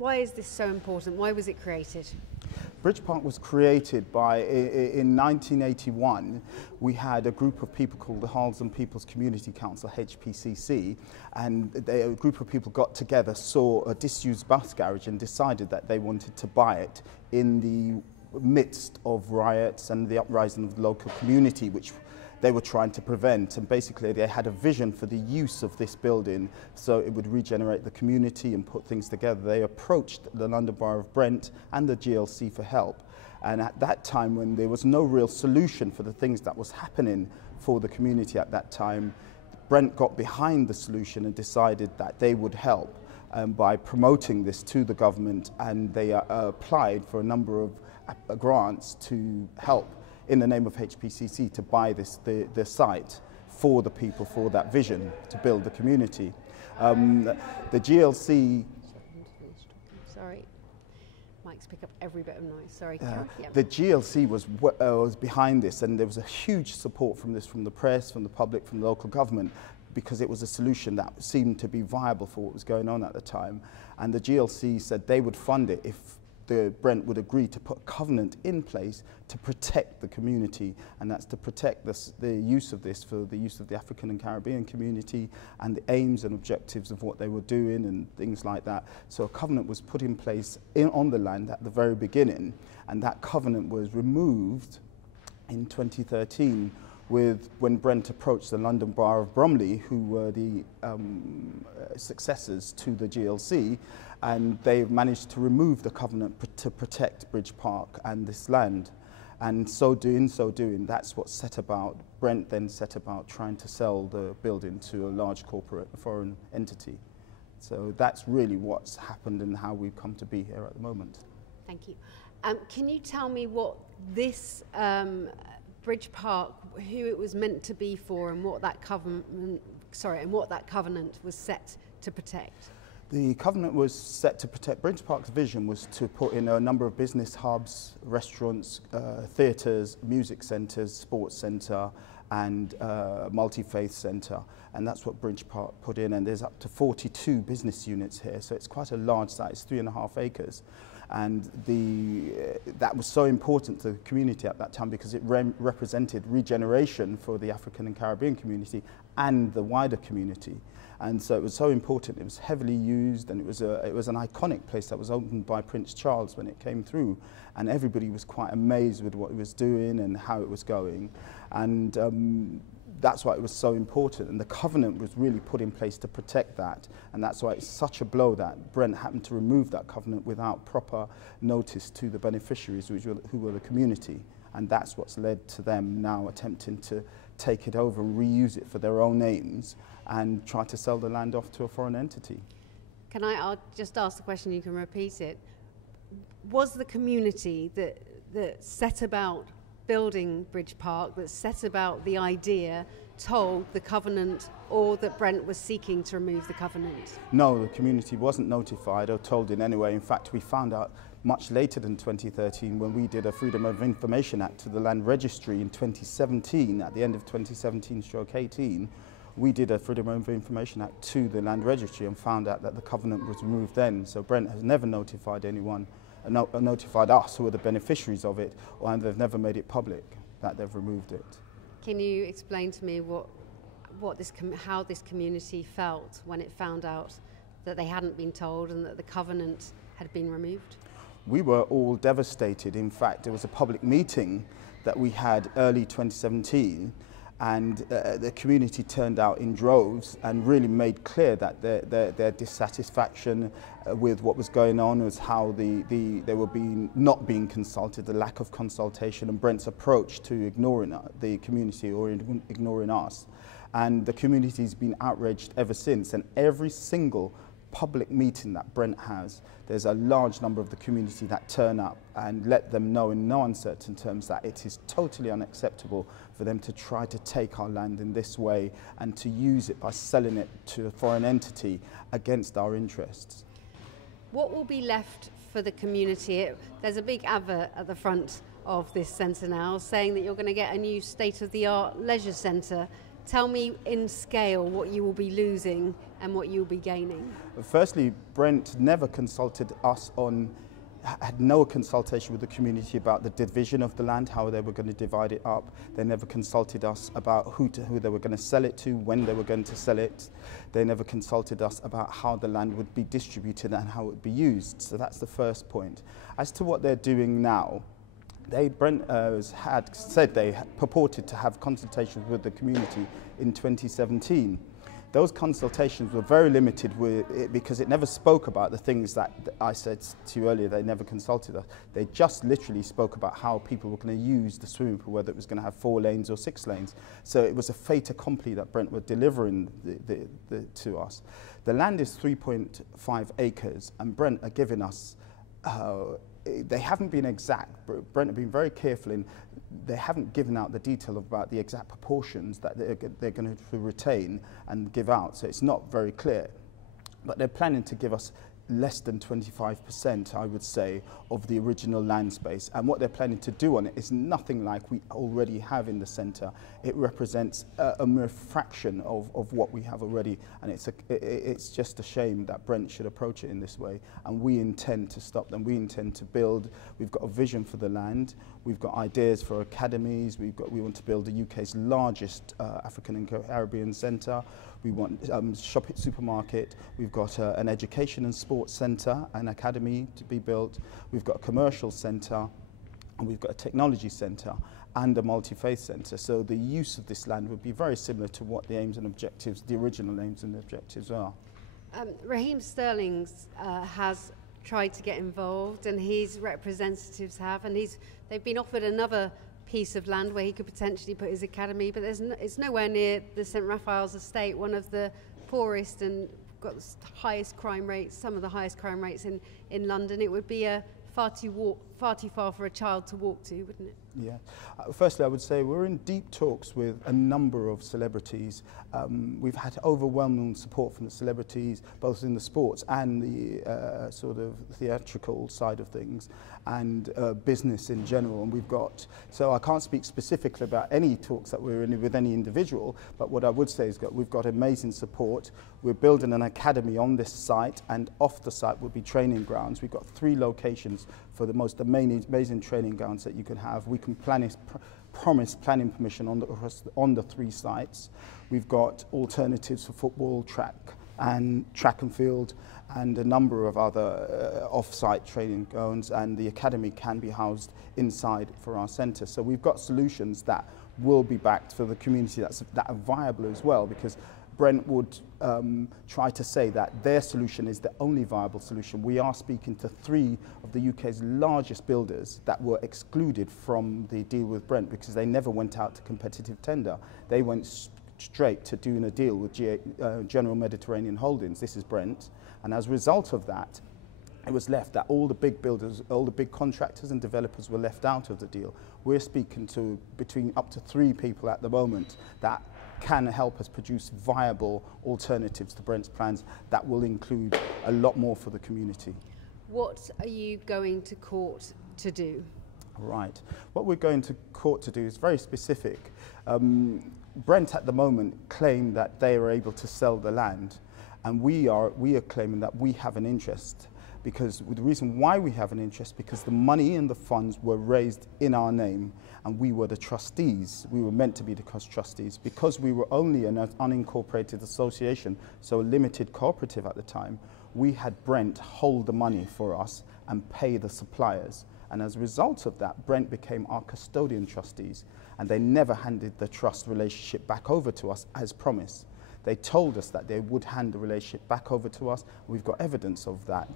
Why is this so important? Why was it created? Bridge Park was created by, in 1981, we had a group of people called the Harlesden People's Community Council, HPCC, and a group of people got together, saw a disused bus garage and decided that they wanted to buy it in the midst of riots and the uprising of the local community, which they were trying to prevent. And basically they had a vision for the use of this building so it would regenerate the community and put things together. They approached the London Borough of Brent and the GLC for help. And at that time, when there was no real solution for the things that was happening for the community at that time, Brent got behind the solution and decided that they would help by promoting this to the government, and they applied for a number of grants to help in the name of HPCC to buy the site for the people, for that vision to build the community. The GLC... Sorry, mics pick up every bit of noise. Sorry, Carrie. Yeah. The GLC was behind this, and there was a huge support from this, from the press, from the public, from the local government, because it was a solution that seemed to be viable for what was going on at the time. And the GLC said they would fund it if the Brent would agree to put a covenant in place to protect the community, and that's to protect the use of this for the use of the African and Caribbean community and the aims and objectives of what they were doing and things like that. So a covenant was put in place on the land at the very beginning, and that covenant was removed in 2013 when Brent approached the London Borough of Bromley, who were the successors to the GLC, and they managed to remove the covenant to protect Bridge Park and this land. And so doing, that's what set about, Brent then set about trying to sell the building to a large corporate foreign entity. So that's really what's happened and how we've come to be here at the moment. Thank you. Can you tell me what this Bridge Park, who it was meant to be for, and what that covenant was set to protect? The covenant was set to protect. Bridge Park's vision was to put in a number of business hubs, restaurants, theatres, music centres, sports centre, and multi-faith centre. And that's what Bridge Park put in. And there's up to 42 business units here, so it's quite a large site. It's 3.5 acres. And that was so important to the community at that time because it represented regeneration for the African and Caribbean community and the wider community. And so it was so important. It was heavily used, and it was an iconic place that was opened by Prince Charles when it came through, and everybody was quite amazed with what it was doing and how it was going. And that's why it was so important, and the covenant was really put in place to protect that, and that's why it's such a blow that Brent happened to remove that covenant without proper notice to the beneficiaries, who were the community, and that's what's led to them now attempting to take it over and reuse it for their own aims and try to sell the land off to a foreign entity. I'll just ask the question, you can repeat it. Was the community that set about building Bridge Park, that set about the idea, told the covenant, or that Brent was seeking to remove the covenant? No, the community wasn't notified or told in any way. In fact, we found out much later than 2013 when we did a Freedom of Information Act to the Land Registry in 2017, at the end of 2017/18, we did a Freedom of Information Act to the Land Registry and found out that the covenant was removed then. So Brent has never notified anyone, notified us who are the beneficiaries of it, and they've never made it public that they've removed it. Can you explain to me how this community felt when it found out that they hadn't been told and that the covenant had been removed? We were all devastated. In fact, there was a public meeting that we had early 2017, and the community turned out in droves and really made clear that their dissatisfaction with what was going on was how they were not being consulted, the lack of consultation, and Brent's approach to ignoring the community or ignoring us. And the community's been outraged ever since, and every single public meeting that Brent has, there's a large number of the community that turn up and let them know in no uncertain terms that it is totally unacceptable for them to try to take our land in this way and to use it by selling it to a foreign entity against our interests. What will be left for the community? There's a big advert at the front of this centre now saying that you're going to get a new state-of-the-art leisure centre. Tell me in scale what you will be losing and what you'll be gaining. Firstly, Brent never consulted us had no consultation with the community about the division of the land, how they were going to divide it up. They never consulted us about who they were going to sell it to, when they were going to sell it. They never consulted us about how the land would be distributed and how it would be used. So that's the first point. As to what they're doing now, Brent had said they purported to have consultations with the community in 2017. Those consultations were very limited because it never spoke about the things that I said to you earlier. They never consulted us. They just literally spoke about how people were going to use the swimming pool, whether it was going to have 4 lanes or 6 lanes. So it was a fait accompli that Brent were delivering to us. The land is 3.5 acres, and Brent are giving us they haven't been exact. Brent have been very careful in they haven't given out the detail about the exact proportions that they're going to retain and give out, so it's not very clear. But they're planning to give us less than 25%, I would say, of the original land space. And what they're planning to do on it is nothing like we already have in the centre. It represents a mere fraction of what we have already. And it's just a shame that Brent should approach it in this way. And we intend to stop them. We intend to build. We've got a vision for the land. We've got ideas for academies. We want to build the UK's largest African and Caribbean centre. We want shop supermarket. We've got an education and sports centre, an academy to be built. We've got a commercial centre, and we've got a technology centre and a multi-faith centre. So the use of this land would be very similar to what the aims and objectives, the original aims and objectives are. Raheem Sterling has tried to get involved, and his representatives have, and they've been offered another piece of land where he could potentially put his academy, but it's nowhere near the St Raphael's estate, one of the poorest and got the highest crime rates, some of the highest crime rates in London. It would be far too far for a child to walk to, wouldn't it? Yeah. Firstly, I would say we're in deep talks with a number of celebrities. We've had overwhelming support from the celebrities, both in the sports and the sort of theatrical side of things, and business in general. And so I can't speak specifically about any talks that we're in with any individual, but what I would say is that we've got amazing support. We're building an academy on this site, and off the site will be training grounds. We've got 3 locations for the most amazing training grounds that you can have. We can promise planning permission on the 3 sites. We've got alternatives for football, track and field, and a number of other off-site training grounds, and the academy can be housed inside for our centre. So we've got solutions that will be backed for the community that are viable as well, because Brent would try to say that their solution is the only viable solution. We are speaking to 3 of the UK's largest builders that were excluded from the deal with Brent because they never went out to competitive tender. They went straight to doing a deal with General Mediterranean Holdings. This is Brent. And as a result of that, it was left that all the big builders, all the big contractors and developers were left out of the deal. We're speaking to between up to 3 people at the moment that can help us produce viable alternatives to Brent's plans that will include a lot more for the community. What are you going to court to do? Right. What we're going to court to do is very specific. Brent at the moment claim that they are able to sell the land, and we are claiming that we have an interest. Because the reason why we have an interest, because the money and the funds were raised in our name, and we were the trustees. We were meant to be the trustees. Because we were only an unincorporated association, so a limited cooperative at the time, we had Brent hold the money for us and pay the suppliers. And as a result of that, Brent became our custodian trustees, and they never handed the trust relationship back over to us as promised. They told us that they would hand the relationship back over to us. We've got evidence of that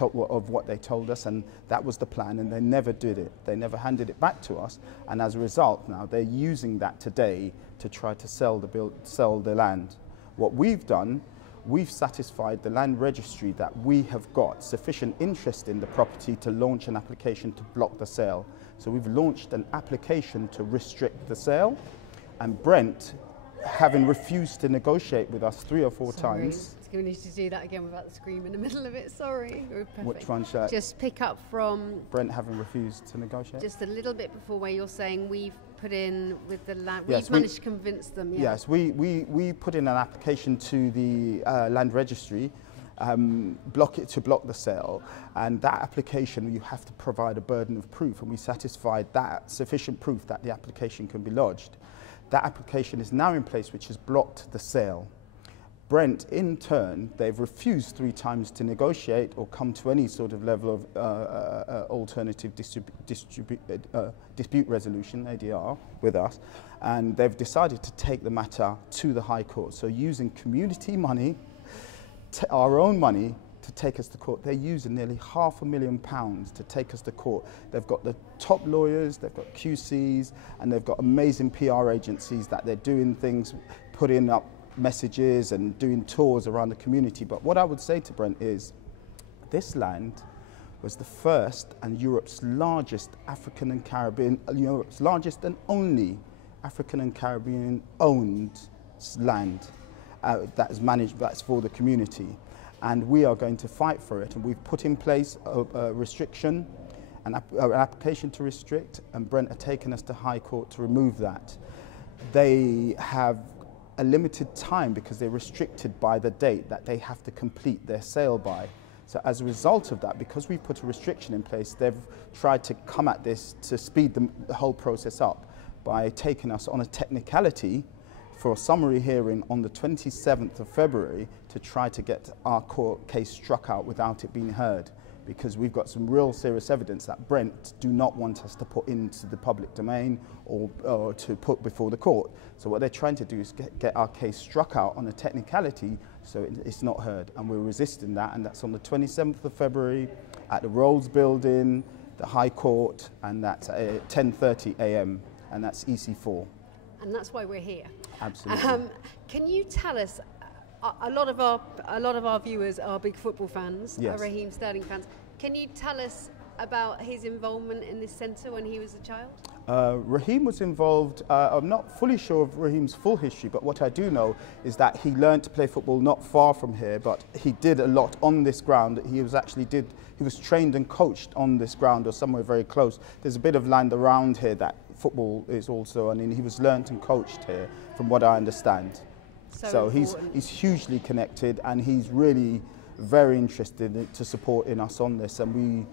of what they told us, and that was the plan, and they never did it. They never handed it back to us, and as a result now they're using that today to try to sell the land. What we've done, we've satisfied the land registry that we have got sufficient interest in the property to launch an application to block the sale. So we've launched an application to restrict the sale, and Brent, having refused to negotiate with us 3 or 4 times. We need to do that again without the scream in the middle of it, sorry. Which one shall just pick up from Brent having refused to negotiate? Just a little bit before where you're saying we've put in with the land. Yes, We've managed to convince them. Yeah. Yes, we put in an application to the land registry to block the sale, and that application you have to provide a burden of proof, and we satisfied that sufficient proof that the application can be lodged. That application is now in place, which has blocked the sale. Brent, in turn, they've refused 3 times to negotiate or come to any sort of level of alternative dispute resolution, ADR, with us, and they've decided to take the matter to the High Court. So using community money, our own money, to take us to court. They're using nearly £500,000 to take us to court. They've got the top lawyers, they've got QCs, and they've got amazing PR agencies that they're doing things, putting up messages and doing tours around the community. But what I would say to Brent is, this land was the first and Europe's largest African and Caribbean, Europe's largest and only African and Caribbean owned land that is managed, that's for the community. And we are going to fight for it. And we've put in place a restriction, an application to restrict, and Brent are taking us to High Court to remove that. They have a limited time because they're restricted by the date that they have to complete their sale by. So as a result of that, because we put a restriction in place, they've tried to come at this to speed the whole process up by taking us on a technicality for a summary hearing on the 27th of February to try to get our court case struck out without it being heard, because we've got some real serious evidence that Brent do not want us to put into the public domain or to put before the court. So what they're trying to do is get our case struck out on a technicality so it's not heard, and we're resisting that, and that's on the 27th of February at the Rolls Building, the High Court, and that's at 10:30 a.m. and that's EC4. And that's why we're here. Absolutely. Can you tell us, a lot of our viewers are big football fans, Yes. are Raheem Sterling fans. Can you tell us about his involvement in this centre when he was a child? Raheem was involved. I'm not fully sure of Raheem's full history, but what I do know is that he learned to play football not far from here, but he did a lot on this ground. He was trained and coached on this ground or somewhere very close. There's a bit of land around here that football is also, and he was learnt and coached here, from what I understand. So he's hugely connected, and he's really very interested to support in us on this, and we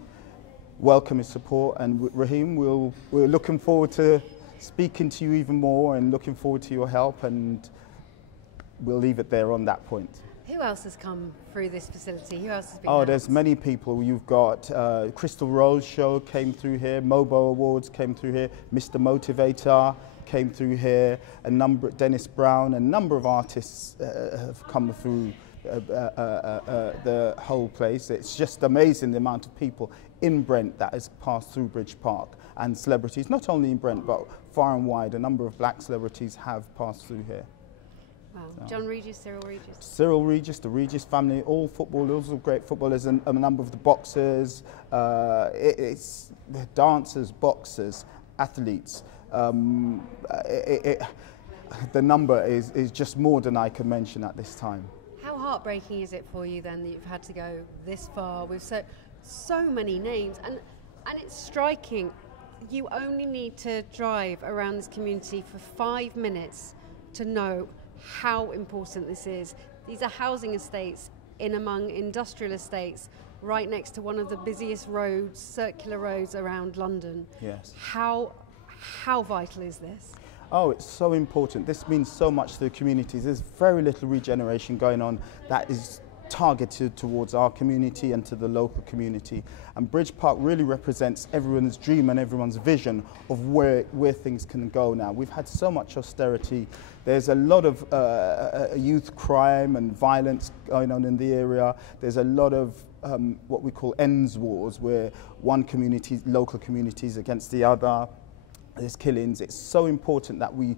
welcome his support. And Raheem, we're looking forward to speaking to you even more and looking forward to your help, and we'll leave it there on that point. Who else has come through this facility? Who else has been Oh, there's many people. You've got Crystal Rose Show came through here, Mobo Awards came through here, Mr. Motivator came through here, Dennis Brown, a number of artists have come through the whole place. It's just amazing the amount of people in Brent that has passed through Bridge Park, and celebrities, not only in Brent, but far and wide. A number of black celebrities have passed through here. Wow. So. John Regis, Cyril Regis. Cyril Regis, the Regis family, all footballers, all great footballers, and a number of the boxers, it's the dancers, boxers, athletes. The number is just more than I can mention at this time. How heartbreaking is it for you then that you've had to go this far with so many names, and it's striking. You only need to drive around this community for 5 minutes to know how important this is. These are housing estates in among industrial estates right next to one of the busiest roads, circular roads around London. Yes. How vital is this? Oh, it's so important. This means so much to the communities. There's very little regeneration going on that is targeted towards our community and to the local community. And Bridge Park really represents everyone's dream and everyone's vision of where things can go now. We've had so much austerity. There's a lot of youth crime and violence going on in the area. There's a lot of what we call ends wars, where one community, local communities against the other. There's killings. It's so important that we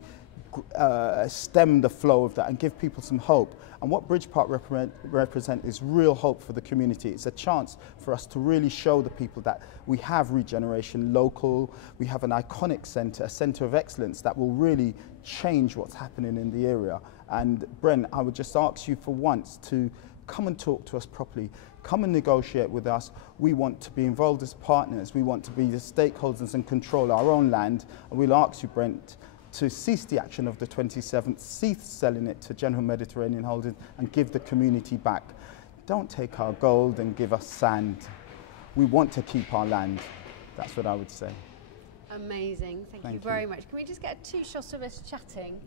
stem the flow of that and give people some hope. And what Bridge Park represent is real hope for the community. It's a chance for us to really show the people that we have regeneration local. We have an iconic centre, a centre of excellence that will really change what's happening in the area. And Brent, I would just ask you for once to come and talk to us properly. Come and negotiate with us. We want to be involved as partners. We want to be the stakeholders and control our own land. And we'll ask you, Brent, to cease the action of the 27th, cease selling it to General Mediterranean Holdings and give the community back. Don't take our gold and give us sand. We want to keep our land. That's what I would say. Amazing. Thank you very much. Can we just get 2 shots of us chatting?